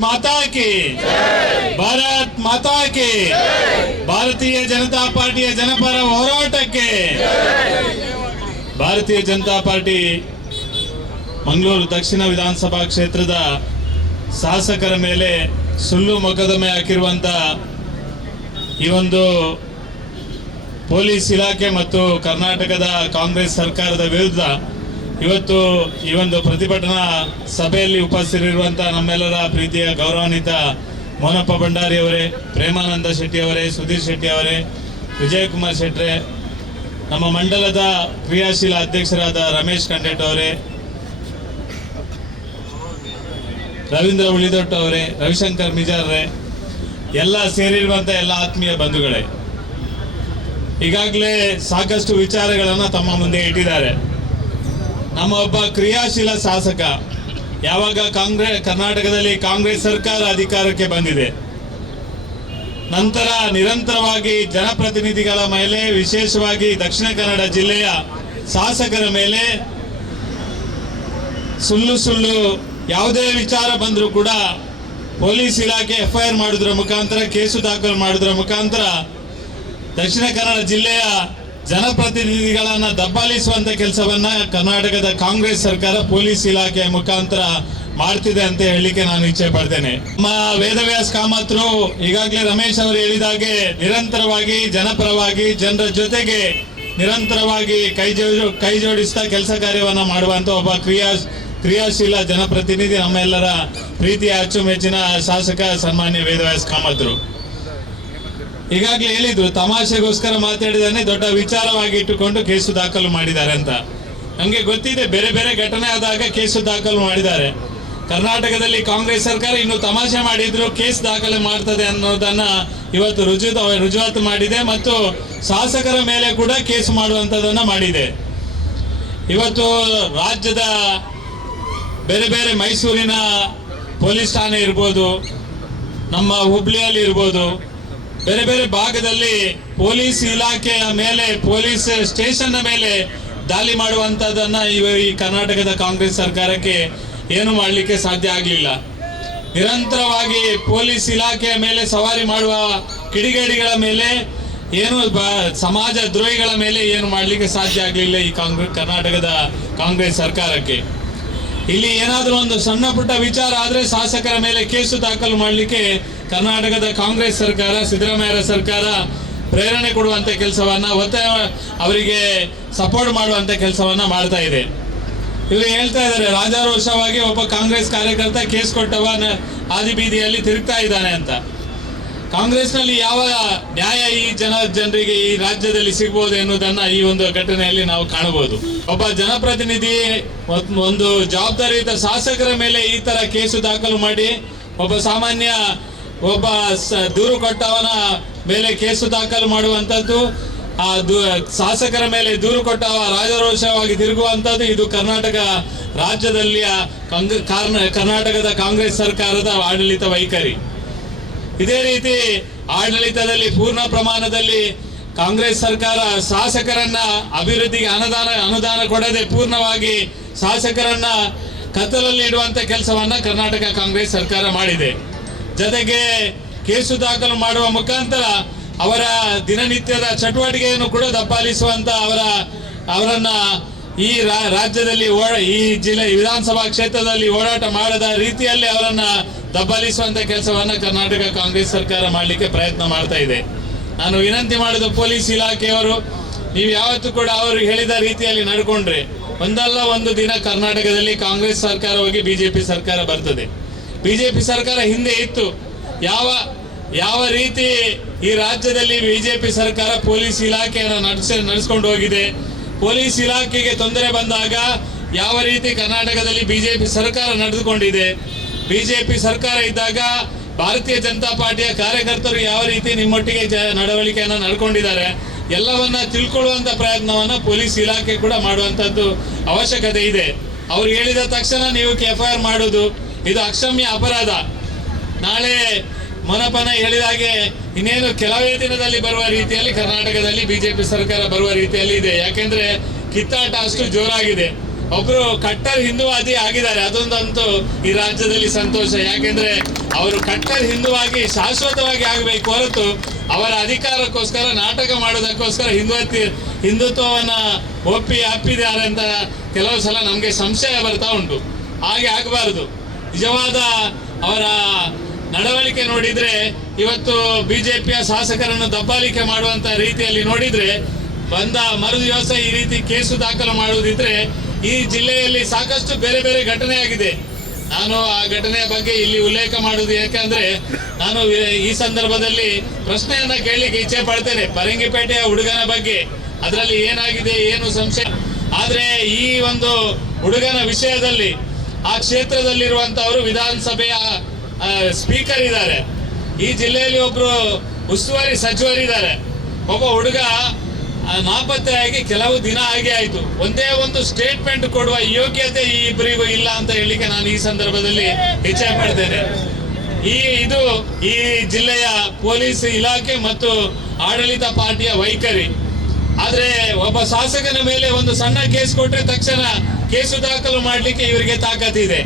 ಮಾತಾಕಿ ಭಾರತ್ ಮಾತಾಕಿ ಭಾರತೀಯ ಜನತಾ ಪಾರ್ಟಿಯ ಜನಪರ ಹೋರಾಟಕ್ಕೆ ಭಾರತೀಯ ಜನತಾ ಪಾರ್ಟಿ ಮಂಗಳೂರು ದಕ್ಷಿಣ ವಿಧಾನಸಭಾ ಕ್ಷೇತ್ರದ ಶಾಸಕರ ಮೇಲೆ ಸುಳ್ಳು ಮೊಕದ್ದಮೆ ಹಾಕಿರುವಂಥ ಈ ಒಂದು ಪೊಲೀಸ್ ಇಲಾಖೆ ಮತ್ತು ಕರ್ನಾಟಕದ ಕಾಂಗ್ರೆಸ್ ಸರ್ಕಾರದ ವಿರುದ್ಧ ಇವತ್ತು ಈ ಒಂದು ಪ್ರತಿಭಟನಾ ಸಭೆಯಲ್ಲಿ ಉಪಸ್ಥಿತರಿರುವಂತಹ ನಮ್ಮೆಲ್ಲರ ಪ್ರೀತಿಯ ಗೌರವಾನ್ವಿತ ಮೋನಪ್ಪ ಭಂಡಾರಿ ಅವರೇ, ಪ್ರೇಮಾನಂದ ಶೆಟ್ಟಿ ಅವರೇ, ಸುಧೀರ್ ಶೆಟ್ಟಿ ಅವರೇ, ವಿಜಯಕುಮಾರ್ ಶೆಟ್ರೆ, ನಮ್ಮ ಮಂಡಲದ ಕ್ರಿಯಾಶೀಲ ಅಧ್ಯಕ್ಷರಾದ ರಮೇಶ್ ಕಂಡೆಟ್ ಅವರೇ, ರವೀಂದ್ರ ಉಳಿದೊಟ್ಟ ಅವರೇ, ರವಿಶಂಕರ್ ಮಿಜಾರ್ರೇ, ಎಲ್ಲ ಸೇರಿರುವಂತ ಎಲ್ಲ ಆತ್ಮೀಯ ಬಂಧುಗಳೇ. ಈಗಾಗಲೇ ಸಾಕಷ್ಟು ವಿಚಾರಗಳನ್ನು ತಮ್ಮ ಮುಂದೆ ಇಟ್ಟಿದ್ದಾರೆ. ನಮ್ಮ ಒಬ್ಬ ಕ್ರಿಯಾಶೀಲ ಶಾಸಕ, ಯಾವಾಗ ಕಾಂಗ್ರೆ, ಕರ್ನಾಟಕದಲ್ಲಿ ಕಾಂಗ್ರೆಸ್ ಸರ್ಕಾರ ಅಧಿಕಾರಕ್ಕೆ ಬಂದಿದೆ, ನಂತರ ನಿರಂತರವಾಗಿ ಜನಪ್ರತಿನಿಧಿಗಳ ಮೇಲೆ, ವಿಶೇಷವಾಗಿ ದಕ್ಷಿಣ ಕನ್ನಡ ಜಿಲ್ಲೆಯ ಶಾಸಕರ ಮೇಲೆ ಸುಳ್ಳು ಸುಳ್ಳು, ಯಾವುದೇ ವಿಚಾರ ಬಂದರೂ ಕೂಡ ಪೊಲೀಸ್ ಇಲಾಖೆ ಎಫ್ಐಆರ್ ಮಾಡೋದ್ರ ಮುಖಾಂತರ, ಕೇಸು ದಾಖಲು ಮಾಡೋದ್ರ ಮುಖಾಂತರ ದಕ್ಷಿಣ ಕನ್ನಡ ಜಿಲ್ಲೆಯ ಜನಪ್ರತಿನಿಧಿಗಳನ್ನ ದಬ್ಬಾಲಿಸುವಂತ ಕೆಲಸವನ್ನ ಕರ್ನಾಟಕದ ಕಾಂಗ್ರೆಸ್ ಸರ್ಕಾರ ಪೊಲೀಸ್ ಇಲಾಖೆಯ ಮುಖಾಂತರ ಮಾಡ್ತಿದೆ ಅಂತ ಹೇಳಲಿಕ್ಕೆ ನಾನು ಇಚ್ಛೆ ಪಡ್ತೇನೆ. ನಮ್ಮ ವೇದವ್ಯಾಸ್ ಕಾಮತ್ರು ಈಗಾಗಲೇ ರಮೇಶ್ ಅವರು ಹೇಳಿದಾಗೆ ನಿರಂತರವಾಗಿ, ಜನಪರವಾಗಿ, ಜನರ ಜೊತೆಗೆ ನಿರಂತರವಾಗಿ ಕೈ ಕೈ ಜೋಡಿಸ್ತಾ ಕೆಲಸ ಕಾರ್ಯವನ್ನ ಮಾಡುವಂತ ಒಬ್ಬ ಕ್ರಿಯಾ, ಕ್ರಿಯಾಶೀಲ ಜನಪ್ರತಿನಿಧಿ ನಮ್ಮೆಲ್ಲರ ಪ್ರೀತಿಯ ಅಚ್ಚುಮೆಚ್ಚಿನ ಶಾಸಕ ಸನ್ಮಾನ್ಯ ವೇದವ್ಯಾಸ್ ಕಾಮತ್ರು. ಈಗಾಗಲೇ ಹೇಳಿದ್ರು, ತಮಾಷೆಗೋಸ್ಕರ ಮಾತಾಡಿದಾನೆ ದೊಡ್ಡ ವಿಚಾರವಾಗಿ ಇಟ್ಟುಕೊಂಡು ಕೇಸು ದಾಖಲು ಮಾಡಿದ್ದಾರೆ ಅಂತ. ನಮಗೆ ಗೊತ್ತಿದೆ, ಬೇರೆ ಬೇರೆ ಘಟನೆ ಆದಾಗ ಕೇಸು ದಾಖಲು ಮಾಡಿದ್ದಾರೆ. ಕರ್ನಾಟಕದಲ್ಲಿ ಕಾಂಗ್ರೆಸ್ ಸರ್ಕಾರ ಇನ್ನು ತಮಾಷೆ ಮಾಡಿದ್ರು, ಕೇಸ್ ದಾಖಲೆ ಮಾಡ್ತದೆ ಅನ್ನೋದನ್ನ ಇವತ್ತು ರುಜು, ರುಜುವಾತು ಮಾಡಿದೆ ಮತ್ತು ಶಾಸಕರ ಮೇಲೆ ಕೂಡ ಕೇಸ್ ಮಾಡುವಂಥದ್ದನ್ನು ಮಾಡಿದೆ. ಇವತ್ತು ರಾಜ್ಯದ ಬೇರೆ ಬೇರೆ ಮೈಸೂರಿನ ಪೊಲೀಸ್ ಠಾಣೆ ಇರ್ಬೋದು, ನಮ್ಮ ಹುಬ್ಳಿಯಲ್ಲಿ ಇರ್ಬೋದು ಬೇರೆ ಬೇರೆ ಭಾಗದಲ್ಲಿ ಪೊಲೀಸ್ ಇಲಾಖೆಯ ಮೇಲೆ, ಪೊಲೀಸ್ ಸ್ಟೇಷನ್ ಮೇಲೆ ದಾಳಿ ಮಾಡುವಂತದನ್ನ ಈ ಕರ್ನಾಟಕದ ಕಾಂಗ್ರೆಸ್ ಸರ್ಕಾರಕ್ಕೆ ಏನು ಮಾಡಲಿಕ್ಕೆ ಸಾಧ್ಯ ಆಗಲಿಲ್ಲ. ನಿರಂತರವಾಗಿ ಪೊಲೀಸ್ ಇಲಾಖೆಯ ಮೇಲೆ ಸವಾರಿ ಮಾಡುವ ಕಿಡಿಗೇಡಿಗಳ ಮೇಲೆ ಏನು ಸಮಾಜ ದ್ರೋಹಿಗಳ ಮೇಲೆ ಏನು ಮಾಡಲಿಕ್ಕೆ ಸಾಧ್ಯ ಆಗಲಿಲ್ಲ ಈ ಕಾಂಗ್ರೆಸ್ ಕರ್ನಾಟಕದ ಕಾಂಗ್ರೆಸ್ ಸರ್ಕಾರಕ್ಕೆ. ಇಲ್ಲಿ ಏನಾದರೂ ಒಂದು ಸಣ್ಣ ಪುಟ್ಟ ವಿಚಾರ ಆದರೆ ಶಾಸಕರ ಮೇಲೆ ಕೇಸು ದಾಖಲು ಮಾಡಲಿಕ್ಕೆ ಕರ್ನಾಟಕದ ಕಾಂಗ್ರೆಸ್ ಸರ್ಕಾರ ಸಿದ್ದರಾಮಯ್ಯ ಸರ್ಕಾರ ಪ್ರೇರಣೆ ಕೊಡುವಂತ ಕೆಲಸವನ್ನ ಒತ್ತಾಯ ಅವರಿಗೆ ಸಪೋರ್ಟ್ ಮಾಡುವಂತ ಕೆಲಸವನ್ನ ಮಾಡ್ತಾ ಇದೆ. ಇವರು ಹೇಳ್ತಾ ಇದ್ದಾರೆ ರಾಜಾರೋಷವಾಗಿ ಒಬ್ಬ ಕಾಂಗ್ರೆಸ್ ಕಾರ್ಯಕರ್ತ ಕೇಸ್ ಕೊಟ್ಟವ ಆದಿ ಬೀದಿಯಲ್ಲಿ ತಿರುಗ್ತಾ ಇದ್ದಾನೆ ಅಂತ. ಕಾಂಗ್ರೆಸ್ನಲ್ಲಿ ಯಾವ ನ್ಯಾಯ ಈ ಜನ ಜನರಿಗೆ ಈ ರಾಜ್ಯದಲ್ಲಿ ಸಿಗ್ಬೋದು ಎನ್ನುವುದನ್ನ ಈ ಒಂದು ಘಟನೆಯಲ್ಲಿ ನಾವು ಕಾಣಬಹುದು. ಒಬ್ಬ ಜನಪ್ರತಿನಿಧಿ ಒಂದು ಜವಾಬ್ದಾರಿಯುತ ಶಾಸಕರ ಮೇಲೆ ಈ ತರ ಕೇಸು ದಾಖಲು ಮಾಡಿ, ಒಬ್ಬ ಸಾಮಾನ್ಯ ಒಬ್ಬ ದೂರು ಕೊಟ್ಟವನ ಮೇಲೆ ಕೇಸು ದಾಖಲು ಮಾಡುವಂತದ್ದು ಆ ದು- ಶಾಸಕರ ಮೇಲೆ ದೂರು ಕೊಟ್ಟವ ರಾಜರೋಷವಾಗಿ ತಿರುಗುವಂತದ್ದು ಇದು ಕರ್ನಾಟಕ ರಾಜ್ಯದಲ್ಲಿಯ ಕರ್ನಾಟಕದ ಕಾಂಗ್ರೆಸ್ ಸರ್ಕಾರದ ಆಡಳಿತ ವೈಖರಿ. ಇದೇ ರೀತಿ ಆಡಳಿತದಲ್ಲಿ ಪೂರ್ಣ ಪ್ರಮಾಣದಲ್ಲಿ ಕಾಂಗ್ರೆಸ್ ಸರ್ಕಾರ ಶಾಸಕರನ್ನ ಅಭಿವೃದ್ಧಿಗೆ ಅನುದಾನ ಅನುದಾನ ಕೊಡದೆ ಪೂರ್ಣವಾಗಿ ಶಾಸಕರನ್ನ ಕತ್ತಲಲ್ಲಿ ಇಡುವಂತ ಕೆಲಸವನ್ನ ಕರ್ನಾಟಕ ಕಾಂಗ್ರೆಸ್ ಸರ್ಕಾರ ಮಾಡಿದೆ. ಜೊತೆಗೆ ಕೇಸು ದಾಖಲು ಮಾಡುವ ಮುಖಾಂತರ ಅವರ ದಿನನಿತ್ಯದ ಚಟುವಟಿಕೆಯನ್ನು ಕೂಡ ದಬ್ಬಾಲಿಸುವಂತ ಅವರ, ಅವರನ್ನ ಈ ರಾಜ್ಯದಲ್ಲಿ ಈ ಜಿಲ್ಲೆ ವಿಧಾನಸಭಾ ಕ್ಷೇತ್ರದಲ್ಲಿ ಓಡಾಟ ಮಾಡದ ರೀತಿಯಲ್ಲಿ ಅವರನ್ನ ದಬ್ಬಾಲಿಸುವಂತ ಕೆಲಸವನ್ನ ಕರ್ನಾಟಕ ಕಾಂಗ್ರೆಸ್ ಸರ್ಕಾರ ಮಾಡಲಿಕ್ಕೆ ಪ್ರಯತ್ನ ಮಾಡ್ತಾ ಇದೆ. ನಾನು ವಿನಂತಿ ಮಾಡಿದ ಪೊಲೀಸ್ ಇಲಾಖೆಯವರು, ನೀವು ಯಾವತ್ತೂ ಕೂಡ ಅವರು ಹೇಳಿದ ರೀತಿಯಲ್ಲಿ ನಡ್ಕೊಂಡ್ರೆ ಒಂದಲ್ಲ ಒಂದು ದಿನ ಕರ್ನಾಟಕದಲ್ಲಿ ಕಾಂಗ್ರೆಸ್ ಸರ್ಕಾರ ಹೋಗಿ ಬಿಜೆಪಿ ಸರ್ಕಾರ ಬರ್ತದೆ. ಬಿಜೆಪಿ ಸರ್ಕಾರ ಹಿಂದೆ ಇತ್ತು. ಯಾವ ಯಾವ ರೀತಿ ಈ ರಾಜ್ಯದಲ್ಲಿ ಬಿಜೆಪಿ ಸರ್ಕಾರ ಪೊಲೀಸ್ ಇಲಾಖೆಯನ್ನು ನಡೆಸ, ನಡೆಸ್ಕೊಂಡು ಹೋಗಿದೆ, ಪೊಲೀಸ್ ಇಲಾಖೆಗೆ ತೊಂದರೆ ಬಂದಾಗ ಯಾವ ರೀತಿ ಕರ್ನಾಟಕದಲ್ಲಿ ಬಿಜೆಪಿ ಸರ್ಕಾರ ನಡೆದುಕೊಂಡಿದೆ, ಬಿಜೆಪಿ ಸರ್ಕಾರ ಇದ್ದಾಗ ಭಾರತೀಯ ಜನತಾ ಪಾರ್ಟಿಯ ಕಾರ್ಯಕರ್ತರು ಯಾವ ರೀತಿ ನಿಮ್ಮೊಟ್ಟಿಗೆ ಜ- ನಡವಳಿಕೆಯನ್ನು ನಡ್ಕೊಂಡಿದ್ದಾರೆ, ಎಲ್ಲವನ್ನ ತಿಳ್ಕೊಳ್ಳುವಂತ ಪ್ರಯತ್ನವನ್ನ ಪೊಲೀಸ್ ಇಲಾಖೆ ಕೂಡ ಮಾಡುವಂತದ್ದು ಅವಶ್ಯಕತೆ ಇದೆ. ಅವ್ರು ಹೇಳಿದ ತಕ್ಷಣ ನೀವು ಎಫ್ಐಆರ್ ಮಾಡೋದು ಇದು ಅಕ್ಷಮ್ಯ ಅಪರಾಧ. ನಾಳೆ ಮನಪನ ಹೇಳಿದ ಹಾಗೆ ಇನ್ನೇನು ಕೆಲವೇ ದಿನದಲ್ಲಿ ಬರುವ ರೀತಿಯಲ್ಲಿ ಕರ್ನಾಟಕದಲ್ಲಿ ಬಿಜೆಪಿ ಸರ್ಕಾರ ಬರುವ ರೀತಿಯಲ್ಲಿ ಇದೆ. ಯಾಕೆಂದ್ರೆ ಕಿತ್ತಾಟ ಅಷ್ಟು ಜೋರಾಗಿದೆ. ಒಬ್ರು ಕಟ್ಟರ್ ಹಿಂದುವಾದಿ ಆಗಿದ್ದಾರೆ. ಅದೊಂದಂತೂ ಈ ರಾಜ್ಯದಲ್ಲಿ ಸಂತೋಷ. ಯಾಕೆಂದ್ರೆ ಅವರು ಕಟ್ಟರ್ ಹಿಂದುವಾಗಿ, ಶಾಶ್ವತವಾಗಿ ಆಗಬೇಕು ಹೊರತು ಅವರ ಅಧಿಕಾರಕ್ಕೋಸ್ಕರ, ನಾಟಕ ಮಾಡೋದಕ್ಕೋಸ್ಕರ ಹಿಂದುತ್ವ ಹಿಂದುತ್ವವನ್ನ ಒಪ್ಪಿ ಅಪ್ಪಿದ್ದಾರೆ ಅಂತ ಕೆಲವು ಸಲ ನಮಗೆ ಸಂಶಯ ಬರ್ತಾ ಉಂಟು. ಹಾಗೆ ಆಗಬಾರದು. ನಿಜವಾದ ಅವರ ನಡವಳಿಕೆ ನೋಡಿದ್ರೆ, ಇವತ್ತು ಬಿಜೆಪಿಯ ಶಾಸಕರನ್ನು ದಬ್ಬಾಳಿಕೆ ಮಾಡುವಂತ ರೀತಿಯಲ್ಲಿ ನೋಡಿದ್ರೆ, ಬಂದ ಮರು ದಿವಸ ಈ ರೀತಿ ಕೇಸು ದಾಖಲು ಮಾಡುವುದಿದ್ರೆ, ಈ ಜಿಲ್ಲೆಯಲ್ಲಿ ಸಾಕಷ್ಟು ಬೇರೆ ಬೇರೆ ಘಟನೆ ಆಗಿದೆ ನಾನು ಆ ಘಟನೆಯ ಬಗ್ಗೆ ಇಲ್ಲಿ ಉಲ್ಲೇಖ ಮಾಡುವುದು ಯಾಕೆಂದ್ರೆ ನಾನು ಈ ಸಂದರ್ಭದಲ್ಲಿ ಪ್ರಶ್ನೆಯನ್ನ ಕೇಳಲಿಕ್ಕೆ ಇಚ್ಛೆ ಪಡ್ತೇನೆ. ಪರಂಗಿಪೇಟೆಯ ಹುಡುಗನ ಬಗ್ಗೆ. ಅದರಲ್ಲಿ ಏನಾಗಿದೆ, ಏನು ಸಂಶಯ? ಆದ್ರೆ ಈ ಒಂದು ಹುಡುಗನ ವಿಷಯದಲ್ಲಿ ಆ ಕ್ಷೇತ್ರದಲ್ಲಿರುವಂತವರು ವಿಧಾನಸಭೆಯ ಸ್ಪೀಕರ್ ಇದ್ದಾರೆ. ಈ ಜಿಲ್ಲೆಯಲ್ಲಿ ಒಬ್ರು ಉಸ್ತುವಾರಿ ಸಚಿವರಿದ್ದಾರೆ. ಒಬ್ಬ ಹುಡುಗ ನಾಪತ್ತೆ ನಾಪತ್ತೆಯಾಗಿ ಕೆಲವು ದಿನ ಆಗಿ ಆಯ್ತು. ಒಂದೇ ಒಂದು ಸ್ಟೇಟ್ಮೆಂಟ್ ಕೊಡುವ ಯೋಗ್ಯತೆ ಈ ಇಬ್ಬರಿಗೂ ಇಲ್ಲ ಅಂತ ಹೇಳಿಕ್ಕೆ ನಾನು ಈ ಸಂದರ್ಭದಲ್ಲಿ ಇಚ್ಛೆ ಮಾಡ್ತೇನೆ. ಈ, ಇದು ಈ ಜಿಲ್ಲೆಯ ಪೊಲೀಸ್ ಇಲಾಖೆ ಮತ್ತು ಆಡಳಿತ ಪಾರ್ಟಿಯ ವೈಖರಿ. ಆದರೆ ಒಬ್ಬ ಶಾಸಕನ ಮೇಲೆ ಒಂದು ಸಣ್ಣ ಕೇಸ್ ಕೊಟ್ಟರೆ ತಕ್ಷಣ ಕೇಸು ದಾಖಲು ಮಾಡಲಿಕ್ಕೆ ಇವರಿಗೆ ತಾಕತ್ತಿದೆ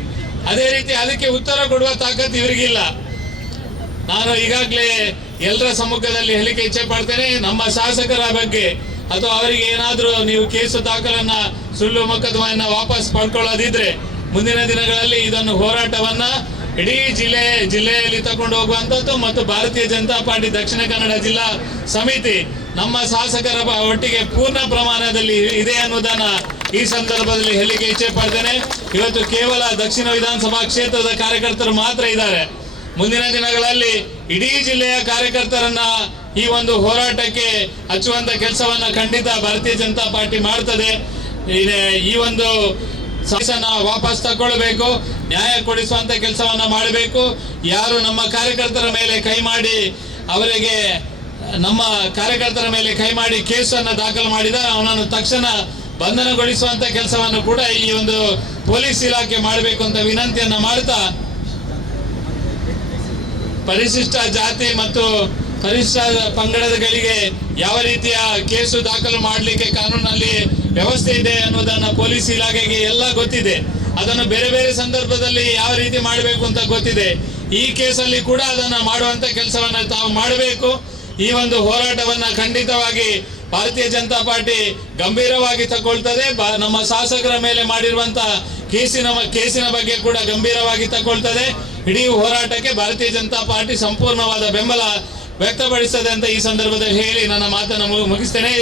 ಅದೇ ರೀತಿ ಅದಕ್ಕೆ ಉತ್ತರ ಕೊಡುವ ತಾಕತ್ತು ಇವರಿಗಿಲ್ಲ. ನಾನು ಈಗಾಗಲೇ ಎಲ್ಲರ ಸಮ್ಮುಖದಲ್ಲಿ ಹೇಳಿಕೆ ಇಚ್ಛೆ ಪಡ್ತೇನೆ, ನಮ್ಮ ಶಾಸಕರ ಬಗ್ಗೆ ಅಥವಾ ಅವರಿಗೆ ಏನಾದರೂ ನೀವು ಕೇಸು ದಾಖಲನ್ನ, ಸುಳ್ಳು ಮೊಕದ್ದಮೆಯನ್ನ ವಾಪಸ್ ಪಡ್ಕೊಳ್ಳೋದಿದ್ರೆ ಮುಂದಿನ ದಿನಗಳಲ್ಲಿ ಇದನ್ನು ಹೋರಾಟವನ್ನ ಇಡೀ ಜಿಲ್ಲೆ, ಜಿಲ್ಲೆಯಲ್ಲಿ ತಗೊಂಡು ಹೋಗುವಂಥದ್ದು ಮತ್ತು ಭಾರತೀಯ ಜನತಾ ಪಾರ್ಟಿ ದಕ್ಷಿಣ ಕನ್ನಡ ಜಿಲ್ಲಾ ಸಮಿತಿ ನಮ್ಮ ಶಾಸಕರ ಒಟ್ಟಿಗೆ ಪೂರ್ಣ ಪ್ರಮಾಣದಲ್ಲಿ ಇದೆ ಅನ್ನೋದನ್ನ ಈ ಸಂದರ್ಭದಲ್ಲಿ ಹೇಳಿಕೆ ಇಚ್ಛೆ ಪಡ್ತೇನೆ? ಇವತ್ತು ಕೇವಲ ದಕ್ಷಿಣ ವಿಧಾನಸಭಾ ಕ್ಷೇತ್ರದ ಕಾರ್ಯಕರ್ತರು ಮಾತ್ರ ಇದ್ದಾರೆ. ಮುಂದಿನ ದಿನಗಳಲ್ಲಿ ಇಡೀ ಜಿಲ್ಲೆಯ ಕಾರ್ಯಕರ್ತರನ್ನ ಈ ಒಂದು ಹೋರಾಟಕ್ಕೆ ಹಚ್ಚುವಂತ ಕೆಲಸವನ್ನ ಖಂಡಿತ ಭಾರತೀಯ ಜನತಾ ಪಾರ್ಟಿ ಮಾಡ್ತದೆ. ಈ ಒಂದು ವಾಪಸ್ ತಗೊಳ್ಬೇಕು ನ್ಯಾಯ ಕೊಡಿಸುವಂತ ಕೆಲಸವನ್ನ ಮಾಡಬೇಕು. ಯಾರು ನಮ್ಮ ಕಾರ್ಯಕರ್ತರ ಮೇಲೆ ಕೈ ಮಾಡಿ ಅವರಿಗೆ ನಮ್ಮ ಕಾರ್ಯಕರ್ತರ ಮೇಲೆ ಕೈ ಮಾಡಿ ಕೇಸನ್ನು ದಾಖಲು ಮಾಡಿದ, ಅವನನ್ನು ತಕ್ಷಣ ಬಂಧನಗೊಳಿಸುವಂತ ಕೆಲಸವನ್ನು ಕೂಡ ಈ ಒಂದು ಪೊಲೀಸ್ ಇಲಾಖೆ ಮಾಡಬೇಕು ಅಂತ ವಿನಂತಿಯನ್ನ ಮಾಡ್ತಾ ಪರಿಶಿಷ್ಟ ಜಾತಿ ಮತ್ತು ಪರಿಶಿಷ್ಟ ಪಂಗಡಗಳಿಗೆ ಯಾವ ರೀತಿಯ ಕೇಸು ದಾಖಲು ಮಾಡಲಿಕ್ಕೆ ಕಾನೂನಲ್ಲಿ ವ್ಯವಸ್ಥೆ ಇದೆ ಅನ್ನೋದನ್ನ ಪೊಲೀಸ್ ಇಲಾಖೆಗೆ ಎಲ್ಲ ಗೊತ್ತಿದೆ. ಅದನ್ನು ಬೇರೆ ಬೇರೆ ಸಂದರ್ಭದಲ್ಲಿ ಯಾವ ರೀತಿ ಮಾಡಬೇಕು ಅಂತ ಗೊತ್ತಿದೆ. ಈ ಕೇಸಲ್ಲಿ ಕೂಡ ಅದನ್ನ ಮಾಡುವಂತ ಕೆಲಸವನ್ನ ತಾವು ಮಾಡಬೇಕು. ಈ ಒಂದು ಹೋರಾಟವನ್ನ ಖಂಡಿತವಾಗಿ ಭಾರತೀಯ ಜನತಾ ಪಾರ್ಟಿ ಗಂಭೀರವಾಗಿ ತಗೊಳ್ತದೆ. ನಮ್ಮ ಶಾಸಕರ ಮೇಲೆ ಮಾಡಿರುವಂತ ಕೇಸಿನ ಕೇಸಿನ ಬಗ್ಗೆ ಕೂಡ ಗಂಭೀರವಾಗಿ ತಗೊಳ್ತದೆ. ಇಡೀ ಹೋರಾಟಕ್ಕೆ ಭಾರತೀಯ ಜನತಾ ಪಾರ್ಟಿ ಸಂಪೂರ್ಣವಾದ ಬೆಂಬಲ ವ್ಯಕ್ತಪಡಿಸ್ತದೆ ಅಂತ ಈ ಸಂದರ್ಭದಲ್ಲಿ ಹೇಳಿ ನನ್ನ ಮಾತನ್ನು ಮುಗಿಸ್ತೇನೆ.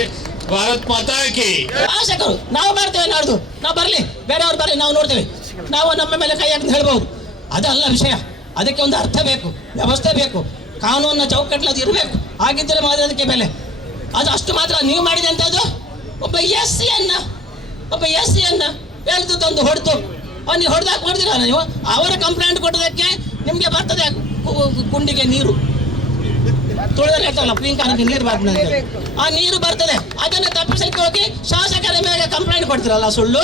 ಭಾರತ್ ಮಾತಾ ಕಿ. ಶಾಸಕರು, ನಾವು ಬರ್ತೇವೆ ನಾಡ್ದು. ನಾವು ಬರಲಿ, ಬೇರೆಯವ್ರು ಬರಲಿ, ನಾವು ನೋಡ್ತೇವೆ. ನಾವು ನಮ್ಮ ಮೇಲೆ ಕೈ ಹಾಕಿ ಹೇಳ್ಬೋದು. ಅದಲ್ಲ ವಿಷಯ. ಅದಕ್ಕೆ ಒಂದು ಅರ್ಥ ಬೇಕು, ವ್ಯವಸ್ಥೆ ಬೇಕು. ಕಾನೂನಿನ ಚೌಕಟ್ಟಲ್ಲಿ ಅದು ಇರಬೇಕು. ಹಾಗಿದ್ದರೆ ಮಾತ್ರ ಅದಕ್ಕೆ ಬೆಲೆ. ಅದು ಅಷ್ಟು ಮಾತ್ರ. ನೀವು ಮಾಡಿದೆ ಅದು? ಒಬ್ಬ ಎಸ್ ಸಿ ಅನ್ನ ಒಬ್ಬ ಎಸ್ ಸಿ ಅನ್ನ ಹೇಳ್ತು ತಂದು ಹೊಡೆದು ಅವ್ನಿಗೆ ಹೊಡೆದಾಕ್ ಮಾಡಿದಿರ ನೀವು? ಅವರ ಕಂಪ್ಲೇಂಟ್ ಕೊಟ್ಟದಕ್ಕೆ ನಿಮಗೆ ಬರ್ತದೆ ಕುಂಡಿಗೆ ನೀರು. ತುಳಿದಲ್ಲಿ ಹೇಳ್ತಾರಲ್ಲ ಪ್ರಿಂಕಾನಿಗೆ ನೀರು ಬರ್ತದೆ ಆ ನೀರು ಬರ್ತದೆ. ಅದನ್ನ ತಪ್ಪಿಸಲಿಕ್ಕೆ ಹೋಗಿ ಶಾಸಕರ ಮೇಲೆ ಕಂಪ್ಲೇಂಟ್ ಕೊಡ್ತಿರಲ್ಲ ಸುಳ್ಳು?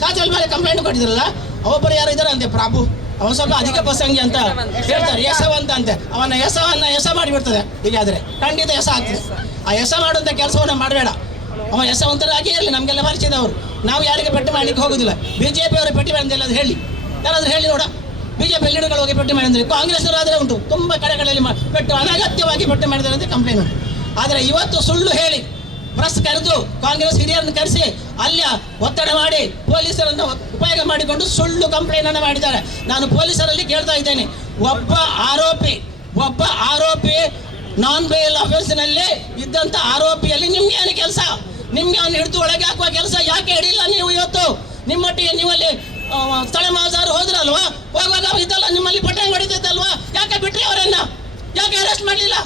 ಶಾಸಕರ ಮೇಲೆ ಕಂಪ್ಲೇಂಟ್ ಕೊಡ್ತಿರಲ್ಲ? ಒಬ್ಬರು ಯಾರು ಇದ್ದಾರೆ ಅಂತೆ ಪ್ರಾಭು. ಅವ ಸ್ವಲ್ಪ ಅಧಿಕ ಪ್ರಸಂಗಿ ಅಂತ ಹೇಳ್ತಾರೆ. ಎಸವಂತ ಅಂತೆ. ಅವನ ಎಸವನ್ನ ಎಸ ಮಾಡಿಬಿಡ್ತದೆ. ಹೀಗಾದ್ರೆ ಖಂಡಿತ ಎಸ ಆಗ್ತದೆ. ಆ ಎಸ ಮಾಡುವಂತ ಕೆಲಸವನ್ನ ಮಾಡಬೇಡ. ಅವ ಎಸವಂತರಾಗಿ ಇರಲಿ ನಮಗೆಲ್ಲ ಪರಿಚಯದವರು ನಾವು ಯಾರಿಗೆ ಪಟ್ಟಿ ಮಾಡ್ಲಿಕ್ಕೆ ಹೋಗುದಿಲ್ಲ. ಬಿಜೆಪಿ ಅವರು ಪಟ್ಟಿ ಮಾಡಿಲ್ಲ ಅದು ಹೇಳಿ. ಯಾರಾದ್ರೂ ಹೇಳಿ ನೋಡ. ಬಿಜೆಪಿ ಲೀಡರ್ಗಳು ಹೋಗಿ ಪಟ್ಟಿ ಮಾಡಿದ್ರೆ ಕಾಂಗ್ರೆಸ್ನವರಾದ್ರೆ ಉಂಟು. ತುಂಬ ಕಡೆಗಳಲ್ಲಿ ಪೆಟ್ಟು ಅನಗತ್ಯವಾಗಿ ಪಟ್ಟಿ ಮಾಡಿದ್ದಾರೆ ಅಂತ ಕಂಪ್ಲೇಂಟ್ ಉಂಟು. ಆದರೆ ಇವತ್ತು ಸುಳ್ಳು ಹೇಳಿ ಪ್ರೆಸ್ ಕರೆದು ಕಾಂಗ್ರೆಸ್ ಹಿರಿಯರನ್ನು ಕರೆಸಿ ಅಲ್ಲಿ ಒತ್ತಡ ಮಾಡಿ ಪೊಲೀಸರನ್ನು ಉಪಯೋಗ ಮಾಡಿಕೊಂಡು ಸುಳ್ಳು ಕಂಪ್ಲೇಂಟ್ ಅನ್ನು ಮಾಡಿದ್ದಾರೆ. ನಾನು ಪೊಲೀಸರಲ್ಲಿ ಕೇಳ್ತಾ ಇದ್ದೇನೆ. ಒಬ್ಬ ಆರೋಪಿ ಒಬ್ಬ ಆರೋಪಿ ನಾನ್ ಬೇಲ್ ಅಫೆನ್ಸ್ನಲ್ಲಿ ಇದ್ದಂಥ ಆರೋಪಿಯಲ್ಲಿ ನಿಮ್ಗೆ ಏನು ಕೆಲಸ? ನಿಮ್ಗೆ ಅವನು ಹಿಡಿದು ಒಳಗೆ ಹಾಕುವ ಕೆಲಸ ಯಾಕೆ ಹಿಡಿಲ್ಲ ನೀವು ಇವತ್ತು? ನಿಮ್ಮೊಟ್ಟಿಗೆ ನೀವಲ್ಲಿ ಸ್ಥಳ ಮಾಜಾರು ಹೋದ್ರಲ್ವಾ? ಹೋಗುವಾಗ ಇದ್ದಲ್ಲ ನಿಮ್ಮಲ್ಲಿ ಪಟ್ಟಣ ಹೊಡಿತಿದ್ದಲ್ವಾ ಯಾಕೆ ಬಿಟ್ರಿ ಅವರನ್ನ? ಯಾಕೆ ಅರೆಸ್ಟ್ ಮಾಡಲಿಲ್ಲ?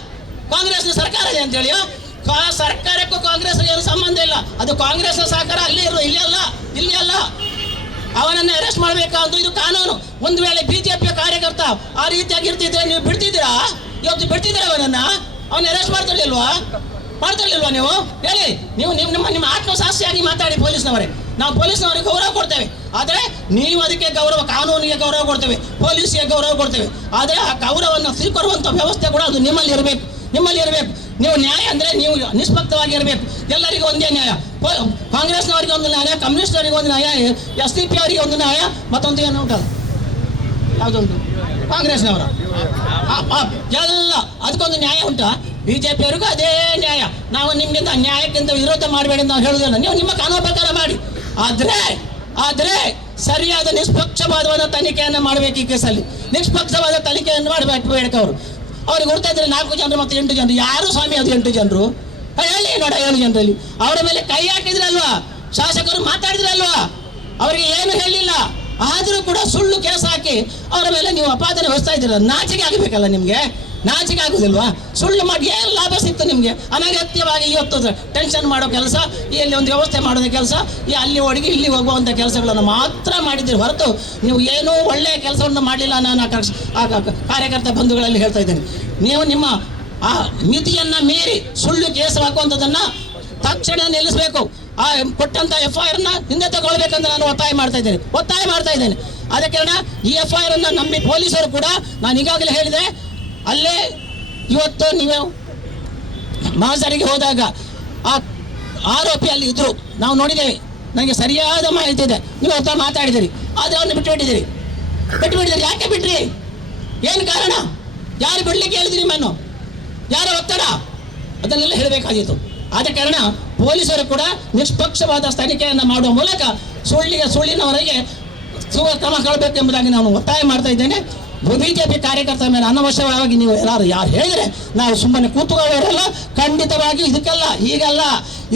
ಕಾಂಗ್ರೆಸ್ನ ಸರ್ಕಾರ ಇದೆ ಅಂತೇಳಿ ಸರ್ಕಾರಕ್ಕೂ ಕಾಂಗ್ರೆಸ್ ಏನು ಸಂಬಂಧ ಇಲ್ಲ. ಅದು ಕಾಂಗ್ರೆಸ್ನ ಸಹಕಾರ ಅಲ್ಲಿ ಇರೋ ಇಲ್ಲಿ ಅಲ್ಲ ಇಲ್ಲಿ ಅಲ್ಲ. ಅವನನ್ನು ಅರೆಸ್ಟ್ ಮಾಡಬೇಕಾ ಅಂತ ಇದು ಕಾನೂನು. ಒಂದು ವೇಳೆ ಬಿಜೆಪಿಯ ಕಾರ್ಯಕರ್ತ ಆ ರೀತಿಯಾಗಿ ಇರ್ತಿದ್ರೆ ನೀವು ಬಿಡ್ತಿದ್ದೀರಾ? ಇವತ್ತು ಬಿಡ್ತಿದ್ದೀರಾ ಅವನನ್ನ? ಅವನ ಅರೆಸ್ಟ್ ಮಾಡ್ತಿರ್ಲಿಲ್ವಾ? ಮಾಡ್ತಿರ್ಲಿಲ್ವಾ ನೀವು? ಹೇಳಿ, ನೀವು ನಿಮ್ಮ ನಿಮ್ಮ ನಿಮ್ಮ ಆತ್ಮಸಾಸ್ತಿಯಾಗಿ ಮಾತಾಡಿ ಪೊಲೀಸ್ನವರೇ. ನಾವು ಪೊಲೀಸ್ನವರಿಗೆ ಗೌರವ ಕೊಡ್ತೇವೆ. ಆದರೆ ನೀವು ಅದಕ್ಕೆ ಗೌರವ, ಕಾನೂನಿಗೆ ಗೌರವ ಕೊಡ್ತೇವೆ. ಪೊಲೀಸಿಗೆ ಗೌರವ ಕೊಡ್ತೇವೆ. ಆದರೆ ಆ ಗೌರವವನ್ನು ಸ್ವೀಕರುವಂಥ ವ್ಯವಸ್ಥೆ ಕೂಡ ಅದು ನಿಮ್ಮಲ್ಲಿ ಇರಬೇಕು. ನಿಮ್ಮಲ್ಲಿ ಇರಬೇಕು. ನೀವು ನ್ಯಾಯ ಅಂದರೆ ನೀವು ನಿಷ್ಪಕ್ಷವಾಗಿ ಇರಬೇಕು ಎಲ್ಲರಿಗೂ ಒಂದೇ ನ್ಯಾಯ. ಕಾಂಗ್ರೆಸ್ನವರಿಗೆ ಒಂದು ನ್ಯಾಯ, ಕಮ್ಯುನಿಸ್ಟ್ನವರಿಗೆ ಒಂದು ನ್ಯಾಯ, ಎಸ್ ಡಿ ಪಿ ಅವರಿಗೆ ಒಂದು ನ್ಯಾಯ, ಮತ್ತೊಂದು ಏನು ಉಂಟಲ್ಲ? ಯಾವುದೊಂದು ಕಾಂಗ್ರೆಸ್ನವರ. ಎಲ್ಲ. ಅದಕ್ಕೊಂದು ನ್ಯಾಯ ಉಂಟಾ? ಬಿ ಜೆ ಪಿಯವರಿಗೂ ಅದೇ ನ್ಯಾಯ. ನಾವು ನಿಮ್ಗಿಂತ ನ್ಯಾಯಕ್ಕಿಂತ ವಿರೋಧ ಮಾಡಬೇಡಿ ಅಂತ ನಾವು ಹೇಳುವುದಿಲ್ಲ. ನೀವು ನಿಮ್ಮ ಕಾನೂನು ಪ್ರಕಾರ ಮಾಡಿ. ಆದರೆ ಆದರೆ ಸರಿಯಾದ ನಿಷ್ಪಕ್ಷವಾದ ತನಿಖೆಯನ್ನು ಮಾಡಬೇಕು ಈ ಕೇಸಲ್ಲಿ. ನಿಷ್ಪಕ್ಷವಾದ ತನಿಖೆಯನ್ನು ಮಾಡಬೇಕು ಬೇಡಕ ಅವರು. ಅವ್ರಿಗೆ ಇದ್ರೆ ನಾಲ್ಕು ಜನರು ಮತ್ತು ಎಂಟು ಜನರು. ಯಾರು ಸ್ವಾಮಿ, ಅದು ಎಂಟು ಜನರು. ಹೇಳಿ ನೋಡ, ಏಳು ಜನರಲ್ಲಿ ಅವರ ಮೇಲೆ ಕೈ ಹಾಕಿದ್ರಲ್ವಾ? ಶಾಸಕರು ಮಾತಾಡಿದ್ರಲ್ವಾ? ಅವರಿಗೆ ಏನು ಹೇಳಿಲ್ಲ. ಆದರೂ ಕೂಡ ಸುಳ್ಳು ಕೇಸ್ ಹಾಕಿ ಅವರ ಮೇಲೆ ನೀವು ಅಪಾದನೆ ಹೊಸ್ತಾ ಇದ್ದೀರ ನಾಚಿಕೆ ಆಗಬೇಕಲ್ಲ ನಿಮಗೆ? ನಾಚಿಕೆ ಆಗುದಿಲ್ವಾ? ಸುಳ್ಳು ಮಾಡಿ ಏನು ಲಾಭ ಸಿಕ್ತು ನಿಮಗೆ. ಅನಗತ್ಯವಾಗಿ ಇವತ್ತು ಟೆನ್ಷನ್ ಮಾಡೋ ಕೆಲಸ ಇಲ್ಲಿ ಒಂದು ವ್ಯವಸ್ಥೆ ಮಾಡೋದ ಕೆಲಸ, ಈ ಅಲ್ಲಿ ಹೊಡಗಿ ಇಲ್ಲಿ ಹೋಗುವಂಥ ಕೆಲಸಗಳನ್ನು ಮಾತ್ರ ಮಾಡಿದ್ದೀರಿ. ಹೊರತು ನೀವು ಏನೂ ಒಳ್ಳೆಯ ಕೆಲಸವನ್ನು ಮಾಡಲಿಲ್ಲ ನಾನು ಕಾರ್ಯಕರ್ತ ಬಂಧುಗಳಲ್ಲಿ ಹೇಳ್ತಾ ಇದ್ದೇನೆ. ನೀವು ನಿಮ್ಮ ಆ ಮಿತಿಯನ್ನು ಮೀರಿ ಸುಳ್ಳು ಕೇಸು ಹಾಕುವಂಥದ್ದನ್ನು ತಕ್ಷಣ ನಿಲ್ಲಿಸಬೇಕು. ಆ ಕೊಟ್ಟಂತ ಎಫ್ ಐ ಆರ್ನ ಹಿಂದೆ ತಗೊಳ್ಬೇಕಂತ ನಾನು ಒತ್ತಾಯ ಮಾಡ್ತಾ ಇದ್ದೇನೆ. ಒತ್ತಾಯ ಮಾಡ್ತಾ ಇದ್ದೇನೆ. ಅದಕ್ಕೆ ಈ ಎಫ್ ಐ ಆರ್ ಅನ್ನ ನಂಬಿ ಪೊಲೀಸರು ಕೂಡ ನಾನು ಈಗಾಗಲೇ ಹೇಳಿದೆ ಅಲ್ಲೇ ಇವತ್ತು ನೀವು ಮಾಜರಿಗೆ ಹೋದಾಗ ಆ ಆರೋಪಿ ಅಲ್ಲಿ ಇದ್ರು. ನಾವು ನೋಡಿದ್ದೇವೆ. ನನಗೆ ಸರಿಯಾದ ಮಾಹಿತಿ ಇದೆ. ನೀವು ಹತ್ರ ಮಾತಾಡಿದಿರಿ ಆದರೆ ಅವನ್ನ ಬಿಟ್ಟುಬಿಟ್ಟಿದ್ದೀರಿ ಬಿಟ್ಟುಬಿಟ್ಟಿದ್ದೀರಿ ಯಾಕೆ ಬಿಟ್ರಿ? ಏನು ಕಾರಣ? ಯಾರು ಬಿಡ್ಲಿಕ್ಕೆ ಹೇಳಿದ್ರಿ ನಿಮ್ಮನ್ನು? ಯಾರ ಒತ್ತಡ? ಅದನ್ನೆಲ್ಲ ಹೇಳಬೇಕಾಗಿತ್ತು. ಆದ ಕಾರಣ ಪೊಲೀಸರು ಕೂಡ ನಿಷ್ಪಕ್ಷವಾದ ತನಿಖೆಯನ್ನು ಮಾಡುವ ಮೂಲಕ ಸುಳ್ಳಿಗೆ ಸುಳ್ಳಿನವರೆಗೆ ಕ್ರಮ ಕಳಬೇಕೆಂಬುದಾಗಿ ನಾನು ಒತ್ತಾಯ ಮಾಡ್ತಾ ಇದ್ದೇನೆ. ಬಿಜೆಪಿ ಕಾರ್ಯಕರ್ತರ ಮೇಲೆ ಅನವಶ್ಯವಾಗಿ ನೀವು ಎಲ್ಲಾರು ಯಾರು ಹೇಳಿದರೆ ನಾವು ಸುಮ್ಮನೆ ಕೂತ್ಕೊಳ್ಳೋರಲ್ಲ ಖಂಡಿತವಾಗಿ ಇದಕ್ಕೆಲ್ಲ ಈಗೆಲ್ಲ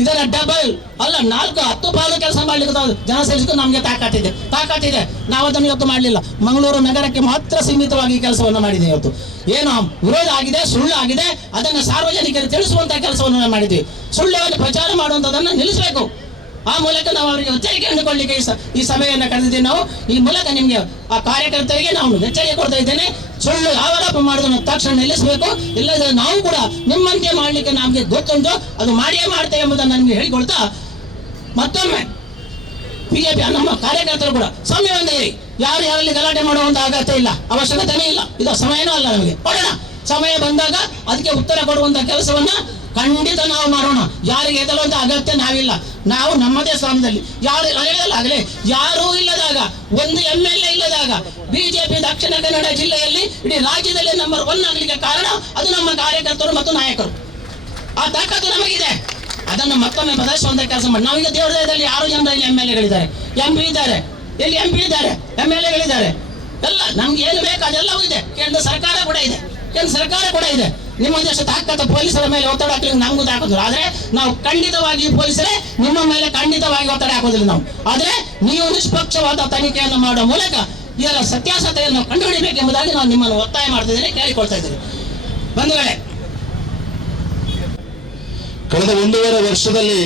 ಇದರ ಡಬಲ್ ಅಲ್ಲ, ನಾಲ್ಕು ಹತ್ತು ಪಾಲು ಕೆಲಸ ಮಾಡ್ಲಿಕ್ಕೆ ಜನ ಸೇರಿಸಿಕೊಂಡು ನಮಗೆ ತಾಕತ್ತಿದೆ ತಾಕತ್ತಿದೆ ನಾವು ಅದನ್ನು ಇವತ್ತು ಮಾಡಲಿಲ್ಲ. ಮಂಗಳೂರು ನಗರಕ್ಕೆ ಮಾತ್ರ ಸೀಮಿತವಾಗಿ ಕೆಲಸವನ್ನು ಮಾಡಿದೆ ಇವತ್ತು. ಏನು, ವಿರೋಧ ಆಗಿದೆ, ಸುಳ್ಳು ಆಗಿದೆ, ಅದನ್ನು ಸಾರ್ವಜನಿಕರಿಗೆ ತಿಳಿಸುವಂತಹ ಕೆಲಸವನ್ನು ಮಾಡಿದ್ವಿ ಸುಳ್ಳು ಪ್ರಚಾರ ಮಾಡುವಂಥದ್ದನ್ನು ನಿಲ್ಲಿಸಬೇಕು. ಆ ಮೂಲಕ ನಾವು ಅವರಿಗೆ ಎಚ್ಚರಿಕೆ ಅಂದುಕೊಳ್ಳಿಕ್ಕೆ ಈ ಸಭೆಯನ್ನು ಕರೆದಿದ್ದೇವೆ ನಾವು. ಈ ಮೂಲಕ ನಿಮಗೆ ಆ ಕಾರ್ಯಕರ್ತರಿಗೆ ನಾವು ಎಚ್ಚರಿಕೆ ಕೊಡ್ತಾ ಇದ್ದೇನೆ. ಸುಳ್ಳು ಆರೋಪ ಮಾಡೋದನ್ನು ತಕ್ಷಣ ನಿಲ್ಲಿಸಬೇಕು. ಇಲ್ಲದ್ರೆ ನಾವು ಕೂಡ ನಿಮ್ಮಂತೆ ಮಾಡಲಿಕ್ಕೆ ನಮಗೆ ಗೊತ್ತುಂಟು. ಅದು ಮಾಡಿಯೇ ಮಾಡ್ತೇವೆ ಎಂಬುದನ್ನು ನನಗೆ ಹೇಳಿಕೊಳ್ತಾ ಮತ್ತೊಮ್ಮೆ ಬಿಜೆಪಿ ನಮ್ಮ ಕಾರ್ಯಕರ್ತರು ಕೂಡ ಸಮಯ ಒಂದೇ ಯಾರು ಯಾರಲ್ಲಿ ಗಲಾಟೆ ಮಾಡುವಂತ ಅಗತ್ಯ ಇಲ್ಲ, ಅವಶ್ಯಕತೆನೇ ಇಲ್ಲ. ಇದು ಸಮಯನೂ ಅಲ್ಲ ನಮಗೆ. ಕೊಡೋಣ. ಸಮಯ ಬಂದಾಗ ಅದಕ್ಕೆ ಉತ್ತರ ಕೊಡುವಂತ ಕೆಲಸವನ್ನ ಖಂಡಿತ ನಾವು ಮಾಡೋಣ. ಯಾರಿಗೆ ಅಂತ ಅಗತ್ಯ ನಾವಿಲ್ಲ. ನಾವು ನಮ್ಮದೇ ಸ್ಥಾನದಲ್ಲಿ. ಯಾರು ಆಗಲೇ ಯಾರೂ ಇಲ್ಲದಾಗ, ಒಂದು ಎಂ ಎಲ್ ಎ ಇಲ್ಲದಾಗ, ಬಿಜೆಪಿ ದಕ್ಷಿಣ ಕನ್ನಡ ಜಿಲ್ಲೆಯಲ್ಲಿ ಇಡೀ ರಾಜ್ಯದಲ್ಲಿ ನಂಬರ್ ಒನ್ ಆಗಲಿಕ್ಕೆ ಕಾರಣ ಅದು ನಮ್ಮ ಕಾರ್ಯಕರ್ತರು ಮತ್ತು ನಾಯಕರು. ಆ ತಾಕತ್ತು ನಮಗಿದೆ. ಅದನ್ನು ಮತ್ತೊಮ್ಮೆ ಬದಲಿಸುವಂತ ಕೆಲಸ ಮಾಡಿ. ನಾವೀಗ ದೇವರದಲ್ಲಿ ಯಾರು ಜನ ಇಲ್ಲಿ ಎಂ ಎಲ್ ಎಗಳಿದ್ದಾರೆ. ಎಂ ಪಿ ಇದ್ದಾರೆ. ಇಲ್ಲಿ ಎಂ ಪಿ ಇದ್ದಾರೆ? ಎಂ ಎಲ್ ಎಗಳಿದ್ದಾರೆ. ಎಲ್ಲ, ನಮ್ಗೆ ಏನು ಬೇಕು ಅದೆಲ್ಲವೂ ಇದೆ. ಕೇಂದ್ರ ಸರ್ಕಾರ ಕೂಡ ಇದೆ. ಕೇಂದ್ರ ಸರ್ಕಾರ ಕೂಡ ಇದೆ. ನಿಮ್ಮ ದೇಶ ತಾಕತ್ತು ಪೊಲೀಸರ ಮೇಲೆ ಒತ್ತಡ ಹಾಕಲಿಕ್ಕೆ ನಮಗೂ ಹಾಕೋದಿಲ್ಲ. ಆದರೆ ನಾವು ಖಂಡಿತವಾಗಿ ಪೊಲೀಸರೇ ನಿಮ್ಮ ಮೇಲೆ ಖಂಡಿತವಾಗಿ ಒತ್ತಡ ಹಾಕೋದಿಲ್ಲ ನಾವು. ಆದರೆ ನೀವು ನಿಷ್ಪಕ್ಷವಾದ ತನಿಖೆಯನ್ನು ಮಾಡುವ ಮೂಲಕ ಇದರ ಸತ್ಯಾಸತ್ಯವನ್ನು ಕಂಡುಹಿಡಿಬೇಕೆಂಬುದಾಗಿ ನಾವು ನಿಮ್ಮನ್ನು ಒತ್ತಾಯ ಮಾಡ್ತಿದ್ದೇನೆ ಕೇಳಿಕೊಳ್ತಾ ಇದ್ದೀನಿ. ಬಂಧುಗಳೇ, ಕಳೆದ ಒಂದೂವರೆ ವರ್ಷದಲ್ಲಿ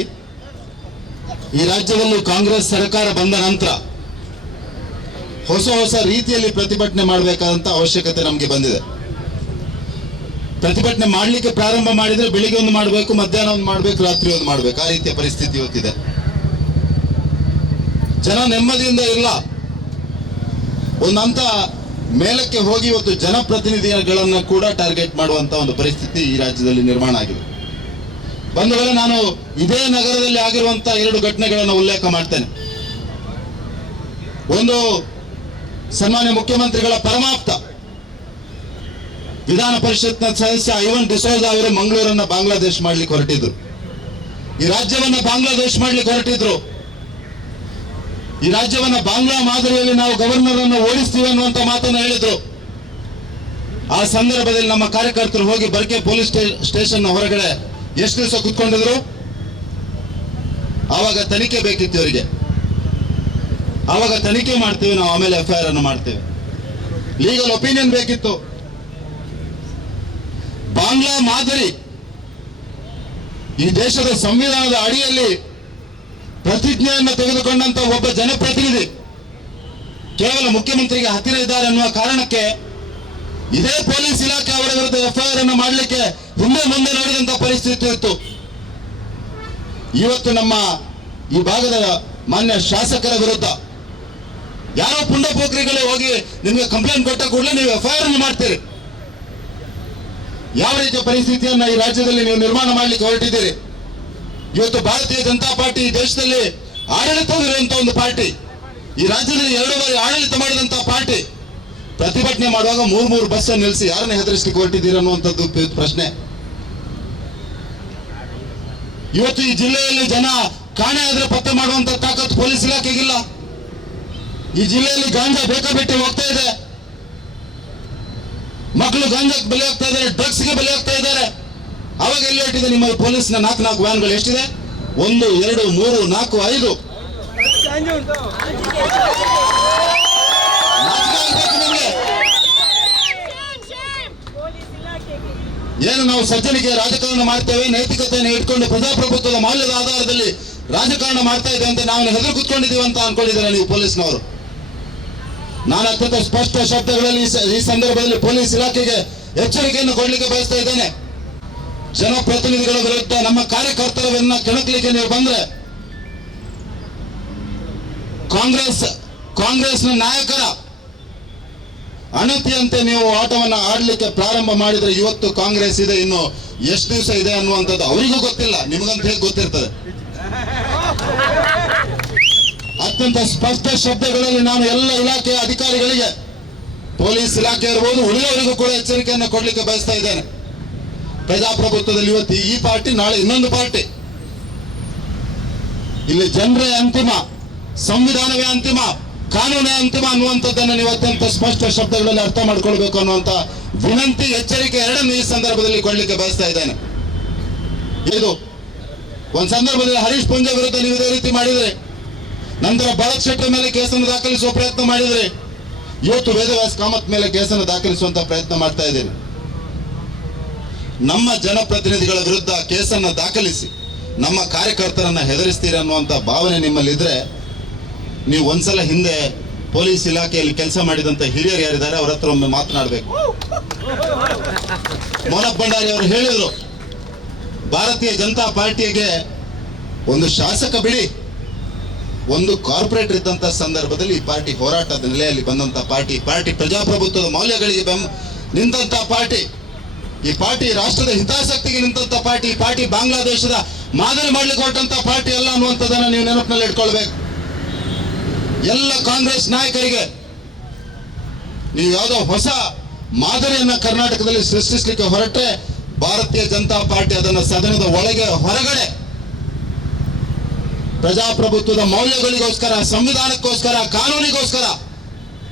ಈ ರಾಜ್ಯದಲ್ಲಿ ಕಾಂಗ್ರೆಸ್ ಸರ್ಕಾರ ಬಂದ ನಂತರ ಹೊಸ ಹೊಸ ರೀತಿಯಲ್ಲಿ ಪ್ರತಿಭಟನೆ ಮಾಡಬೇಕಾದಂತ ಅವಶ್ಯಕತೆ ನಮಗೆ ಬಂದಿದೆ. ಪ್ರತಿಭಟನೆ ಮಾಡಲಿಕ್ಕೆ ಪ್ರಾರಂಭ ಮಾಡಿದ್ರೆ ಬೆಳಿಗ್ಗೆ ಒಂದು ಮಾಡಬೇಕು, ಮಧ್ಯಾಹ್ನ ಒಂದು ಮಾಡಬೇಕು, ರಾತ್ರಿ ಒಂದು ಮಾಡಬೇಕು. ಆ ರೀತಿಯ ಪರಿಸ್ಥಿತಿ ಇವತ್ತಿದೆ. ಜನ ನೆಮ್ಮದಿಯಿಂದ ಇಲ್ಲ ಒಂದಂತ ಮೇಲಕ್ಕೆ ಹೋಗಿ ಇವತ್ತು ಜನಪ್ರತಿನಿಧಿಗಳನ್ನ ಕೂಡ ಟಾರ್ಗೆಟ್ ಮಾಡುವಂತ ಒಂದು ಪರಿಸ್ಥಿತಿ ಈ ರಾಜ್ಯದಲ್ಲಿ ನಿರ್ಮಾಣ ಆಗಿದೆ. ಬಂಧುಗಳೇ ನಾನು ಇದೇ ನಗರದಲ್ಲಿ ಆಗಿರುವಂತಹ ಎರಡು ಘಟನೆಗಳನ್ನು ಉಲ್ಲೇಖ ಮಾಡ್ತೇನೆ. ಒಂದು ಸನ್ಮಾನ್ಯ ಮುಖ್ಯಮಂತ್ರಿಗಳ ಪರಮಾಪ್ತ. ವಿಧಾನ ಪರಿಷತ್ನ ಸದಸ್ಯ ಐವನ್ ಡಿಸೋಜ ಅವರು ಮಂಗಳೂರನ್ನ ಬಾಂಗ್ಲಾದೇಶ್ ಮಾಡ್ಲಿಕ್ಕೆ ಹೊರಟಿದ್ರು. ಈ ರಾಜ್ಯವನ್ನ ಬಾಂಗ್ಲಾದೇಶ್ ಮಾಡ್ಲಿಕ್ಕೆ ಹೊರಟಿದ್ರು. ಈ ರಾಜ್ಯವನ್ನ ಬಾಂಗ್ಲಾ ಮಾದರಿಯಲ್ಲಿ ನಾವು ಗವರ್ನರ್ ಅನ್ನು ಓಡಿಸ್ತೀವಿ ಅನ್ನುವಂತ ಮಾತನ್ನು ಹೇಳಿದ್ರು. ಆ ಸಂದರ್ಭದಲ್ಲಿ ನಮ್ಮ ಕಾರ್ಯಕರ್ತರು ಹೋಗಿ ಬರ್ಕೆ ಪೊಲೀಸ್ ಸ್ಟೇಷನ್ ಹೊರಗಡೆ ಎಷ್ಟು ದಿವಸ ಕುತ್ಕೊಂಡಿದ್ರು? ಆವಾಗ ತನಿಖೆ ಬೇಕಿತ್ತು ಅವರಿಗೆ ಆವಾಗ ತನಿಖೆ ಮಾಡ್ತೀವಿ ನಾವು, ಆಮೇಲೆ ಎಫ್ ಐ ಆರ್ ಅನ್ನು ಮಾಡ್ತೀವಿ. ಲೀಗಲ್ ಒಪಿನಿಯನ್ ಬೇಕಿತ್ತು. ಬಾಂಗ್ಲಾ ಮಾದರಿ ಈ ದೇಶದ ಸಂವಿಧಾನದ ಅಡಿಯಲ್ಲಿ ಪ್ರತಿಜ್ಞೆಯನ್ನು ತೆಗೆದುಕೊಂಡಂತ ಒಬ್ಬ ಜನಪ್ರತಿನಿಧಿ ಕೇವಲ ಮುಖ್ಯಮಂತ್ರಿಗೆ ಹತ್ತಿರ ಇದ್ದಾರೆ ಅನ್ನುವ ಕಾರಣಕ್ಕೆ ಇದೇ ಪೊಲೀಸ್ ಇಲಾಖೆ ಅವರ ವಿರುದ್ಧ ಎಫ್ಐಆರ್ ಅನ್ನು ಮಾಡಲಿಕ್ಕೆ ಹಿಂದೆ ಮುಂದೆ ನೋಡಿದಂತ ಪರಿಸ್ಥಿತಿ ಇತ್ತು. ಇವತ್ತು ನಮ್ಮ ಈ ಭಾಗದ ಮಾನ್ಯ ಶಾಸಕರ ವಿರುದ್ಧ ಯಾರೋ ಪುಂಡಪೋಕ್ರಿಗಳೇ ಹೋಗಿ ನಿಮಗೆ ಕಂಪ್ಲೇಂಟ್ ಕೊಟ್ಟ ಕೂಡಲೇ ನೀವು ಎಫ್ಐಆರ್ ಮಾಡ್ತೀರಿ. ಯಾವ ರೀತಿಯ ಪರಿಸ್ಥಿತಿಯನ್ನ ಈ ರಾಜ್ಯದಲ್ಲಿ ನೀವು ನಿರ್ಮಾಣ ಮಾಡಲಿಕ್ಕೆ ಹೊರಟಿದ್ದೀರಿ? ಇವತ್ತು ಭಾರತೀಯ ಜನತಾ ಪಾರ್ಟಿ ಈ ದೇಶದಲ್ಲಿ ಆಡಳಿತವಿರುವಂತ ಒಂದು ಪಾರ್ಟಿ. ಈ ರಾಜ್ಯದಲ್ಲಿ ಎರಡು ಬಾರಿ ಆಡಳಿತ ಮಾಡಿದಂತ ಪಾರ್ಟಿ. ಪ್ರತಿಭಟನೆ ಮಾಡುವಾಗ ಮೂರ್ ಮೂರು ಬಸ್ ನಿಲ್ಲಿಸಿ ಯಾರನ್ನ ಹೆದರಿಸಲಿಕ್ಕೆ ಹೊರಟಿದ್ದೀರಿ ಅನ್ನುವಂಥದ್ದು ಪ್ರಶ್ನೆ. ಇವತ್ತು ಈ ಜಿಲ್ಲೆಯಲ್ಲಿ ಜನ ಕಾಣೆ ಆದ್ರೆ ಪತ್ತೆ ಮಾಡುವಂತ ತಾಕತ್ ಪೊಲೀಸ್ ಇಲಾಖೆಗಿಲ್ಲ. ಈ ಜಿಲ್ಲೆಯಲ್ಲಿ ಗಾಂಜಾ ಬೇಕಾಬಿಟ್ಟಿ ಹೋಗ್ತಾ ಇದೆ. ಮಕ್ಕಳು ಗಾಂಜಕ್ಕೆ ಬಲಿ ಆಗ್ತಾ ಇದ್ದಾರೆ, ಡ್ರಗ್ಸ್ಗೆ ಬಲಿ ಆಗ್ತಾ ಇದ್ದಾರೆ. ಅವಾಗ ಎಲ್ಲಿ ಇಟ್ಟಿದೆ ನಿಮ್ಮ ಪೊಲೀಸ್ನ ನಾಲ್ಕು ನಾಲ್ಕು ವ್ಯಾನ್ಗಳು ಎಷ್ಟಿದೆ? ಒಂದು, ಎರಡು, ಮೂರು, ನಾಲ್ಕು, ಐದು. ಏನು ನಾವು ಸಜ್ಜನಿಗೆ ರಾಜಕಾರಣ ಮಾಡ್ತೇವೆ? ನೈತಿಕತೆಯನ್ನು ಇಟ್ಕೊಂಡು ಪ್ರಜಾಪ್ರಭುತ್ವದ ಮೌಲ್ಯದ ಆಧಾರದಲ್ಲಿ ರಾಜಕಾರಣ ಮಾಡ್ತಾ ಇದೆ ಅಂತ ನಾವು ಹೆದರು ಕೂತ್ಕೊಂಡಿದ್ದೀವಿ ಅಂತ ಅನ್ಕೊಂಡಿದ್ದೀರಾ ನೀವು ಪೊಲೀಸ್ನವರು? ನಾನು ಅತ್ಯಂತ ಸ್ಪಷ್ಟ ಶಬ್ದಗಳಲ್ಲಿ ಈ ಸಂದರ್ಭದಲ್ಲಿ ಪೊಲೀಸ್ ಇಲಾಖೆಗೆ ಎಚ್ಚರಿಕೆಯನ್ನು ಕೊಡಲಿಕ್ಕೆ ಬಯಸ್ತಾ ಇದ್ದೇನೆ. ಜನಪ್ರತಿನಿಧಿಗಳ ವಿರುದ್ಧ ನಮ್ಮ ಕಾರ್ಯಕರ್ತರವನ್ನ ಕೆಣಕಲಿಕ್ಕೆ ನೀವು ಬಂದ್ರೆ ಕಾಂಗ್ರೆಸ್, ಕಾಂಗ್ರೆಸ್ನ ನಾಯಕರ ಅಣತಿಯಂತೆ ನೀವು ಆಟವನ್ನ ಆಡಲಿಕ್ಕೆ ಪ್ರಾರಂಭ ಮಾಡಿದ್ರೆ ಇವತ್ತು ಕಾಂಗ್ರೆಸ್ ಇದೆ, ಇನ್ನು ಎಷ್ಟು ದಿವಸ ಇದೆ ಅನ್ನುವಂಥದ್ದು ಅವರಿಗೂ ಗೊತ್ತಿಲ್ಲ ನಿಮಗಂತ ಹೇಗೆ ಗೊತ್ತಿರ್ತದೆ. ಅತ್ಯಂತ ಸ್ಪಷ್ಟ ಶಬ್ದಗಳಲ್ಲಿ ನಾನು ಎಲ್ಲ ಇಲಾಖೆಯ ಅಧಿಕಾರಿಗಳಿಗೆ, ಪೊಲೀಸ್ ಇಲಾಖೆ ಇರ್ಬೋದು ಉಳಿದವರಿಗೂ ಕೂಡ ಎಚ್ಚರಿಕೆಯನ್ನು ಕೊಡಲಿಕ್ಕೆ ಬಯಸ್ತಾ ಇದ್ದೇನೆ. ಪ್ರಜಾಪ್ರಭುತ್ವದಲ್ಲಿ ಇವತ್ತು ಈ ಪಾರ್ಟಿ, ನಾಳೆ ಇನ್ನೊಂದು ಪಾರ್ಟಿ. ಇಲ್ಲಿ ಜನರೇ ಅಂತಿಮ, ಸಂವಿಧಾನವೇ ಅಂತಿಮ, ಕಾನೂನೇ ಅಂತಿಮ ಅನ್ನುವಂಥದ್ದನ್ನು ನೀವು ಅತ್ಯಂತ ಸ್ಪಷ್ಟ ಶಬ್ದಗಳಲ್ಲಿ ಅರ್ಥ ಮಾಡ್ಕೊಳ್ಬೇಕು ಅನ್ನುವಂತ ವಿನಂತಿ, ಎಚ್ಚರಿಕೆ ಎರಡನ್ನು ಈ ಸಂದರ್ಭದಲ್ಲಿ ಕೊಡಲಿಕ್ಕೆ ಬಯಸ್ತಾ ಇದ್ದೇನೆ. ಇದು, ಒಂದ್ ಸಂದರ್ಭದಲ್ಲಿ ಹರೀಶ್ ಪುಂಜೆ ವಿರುದ್ಧ ನೀವು ಇದೇ ರೀತಿ ಮಾಡಿದ್ರೆ ನಂತರ ಭರತ್ ಶೆಟ್ಟರ್ ಮೇಲೆ ಕೇಸನ್ನು ದಾಖಲಿಸುವ ಪ್ರಯತ್ನ ಮಾಡಿದರೆ ಇವತ್ತು ವೇದವ್ಯಾಸ ಕಾಮತ್ ಮೇಲೆ ಕೇಸನ್ನು ದಾಖಲಿಸುವಂತ ಪ್ರಯತ್ನ ಮಾಡ್ತಾ ಇದ್ದೇನೆ. ನಮ್ಮ ಜನಪ್ರತಿನಿಧಿಗಳ ವಿರುದ್ಧ ಕೇಸನ್ನು ದಾಖಲಿಸಿ ನಮ್ಮ ಕಾರ್ಯಕರ್ತರನ್ನ ಹೆದರಿಸ್ತೀರಿ ಅನ್ನುವಂತ ಭಾವನೆ ನಿಮ್ಮಲ್ಲಿದ್ರೆ ನೀವು ಒಂದ್ಸಲ ಹಿಂದೆ ಪೊಲೀಸ್ ಇಲಾಖೆಯಲ್ಲಿ ಕೆಲಸ ಮಾಡಿದಂತ ಹಿರಿಯರು ಯಾರಿದ್ದಾರೆ ಅವ್ರ ಹತ್ರ ಒಮ್ಮೆ ಮಾತನಾಡಬೇಕು. ಮೋನಪ್ ಭಂಡಾರಿ ಅವರು ಹೇಳಿದರು, ಭಾರತೀಯ ಜನತಾ ಪಾರ್ಟಿಗೆ ಒಂದು ಶಾಸಕ ಬಿಡಿ. ಒಂದು ಕಾರ್ಪೊರೇಟರ್ ಇದ್ದಂತ ಸಂದರ್ಭದಲ್ಲಿ ಪಾರ್ಟಿ ಹೋರಾಟದ ನೆಲೆಯಲ್ಲಿ ಬಂದಂತ ಪಾರ್ಟಿ. ಪಾರ್ಟಿ ಪ್ರಜಾಪ್ರಭುತ್ವದ ಮೌಲ್ಯಗಳಿಗೆ ಬೆಂ ನಿಂತ ಪಾರ್ಟಿ. ಈ ಪಾರ್ಟಿ ರಾಷ್ಟ್ರದ ಹಿತಾಸಕ್ತಿಗೆ ನಿಂತ ಪಾರ್ಟಿ. ಈ ಪಾರ್ಟಿ ಬಾಂಗ್ಲಾದೇಶದ ಮಾದರಿ ಮಾಡ್ಲಿಕ್ಕೆ ಹೊರಟಂತ ಪಾರ್ಟಿ ಅಲ್ಲ ಅನ್ನುವಂಥದ್ದನ್ನ ನೀವು ನೆನಪಿನಲ್ಲಿ ಇಟ್ಕೊಳ್ಬೇಕು. ಎಲ್ಲ ಕಾಂಗ್ರೆಸ್ ನಾಯಕರಿಗೆ ನೀವು ಯಾವುದೋ ಹೊಸ ಮಾದರಿಯನ್ನ ಕರ್ನಾಟಕದಲ್ಲಿ ಸೃಷ್ಟಿಸಲಿಕ್ಕೆ ಹೊರಟ್ರೆ ಭಾರತೀಯ ಜನತಾ ಪಾರ್ಟಿ ಅದನ್ನ ಸದನದ ಒಳಗೆ ಹೊರಗಡೆ ಪ್ರಜಾಪ್ರಭುತ್ವದ ಮೌಲ್ಯಗಳಿಗೋಸ್ಕರ, ಸಂವಿಧಾನಕ್ಕೋಸ್ಕರ, ಕಾನೂನಿಗೋಸ್ಕರ,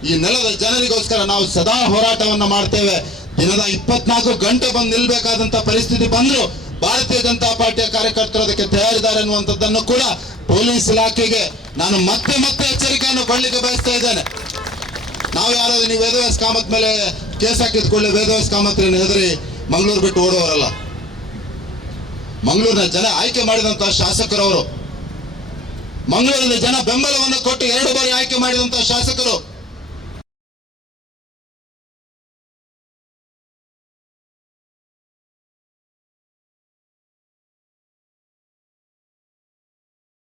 ಈ ನೆಲದ ಜನರಿಗೋಸ್ಕರ ನಾವು ಸದಾ ಹೋರಾಟವನ್ನು ಮಾಡ್ತೇವೆ. ದಿನದ ಇಪ್ಪತ್ನಾಲ್ಕು ಗಂಟೆ ಬಂದು ನಿಲ್ಬೇಕಾದಂತ ಪರಿಸ್ಥಿತಿ ಬಂದ್ರು ಭಾರತೀಯ ಜನತಾ ಪಾರ್ಟಿಯ ಕಾರ್ಯಕರ್ತರು ಅದಕ್ಕೆ ತಯಾರಿದ್ದಾರೆ ಅನ್ನುವಂಥದ್ದನ್ನು ಕೂಡ ಪೊಲೀಸ್ ಇಲಾಖೆಗೆ ನಾನು ಮತ್ತೆ ಮತ್ತೆ ಎಚ್ಚರಿಕೆಯನ್ನು ಕೊಡ್ಲಿಕ್ಕೆ ಬಯಸ್ತಾ ಇದ್ದೇನೆ. ನಾವು ಯಾರಾದ್ರೂ ನೀವು ವೇದವ್ಯಾಸ ಕಾಮತ್ ಮೇಲೆ ಕೇಸ್ ಹಾಕಿದ ಕೂಡಲೇ ವೇದವ್ಯಾಸ ಕಾಮತ್ ಹೆದರಿ ಮಂಗಳೂರು ಬಿಟ್ಟು ಓಡೋರಲ್ಲ. ಮಂಗಳೂರಿನ ಜನ ಆಯ್ಕೆ ಮಾಡಿದಂತಹ ಶಾಸಕರವರು ಮಂಗಳೂರಿನ ಜನ ಬೆಂಬಲವನ್ನು ಕೊಟ್ಟು ಎರಡು ಬಾರಿ ಆಯ್ಕೆ ಮಾಡಿದಂತಹ ಶಾಸಕರು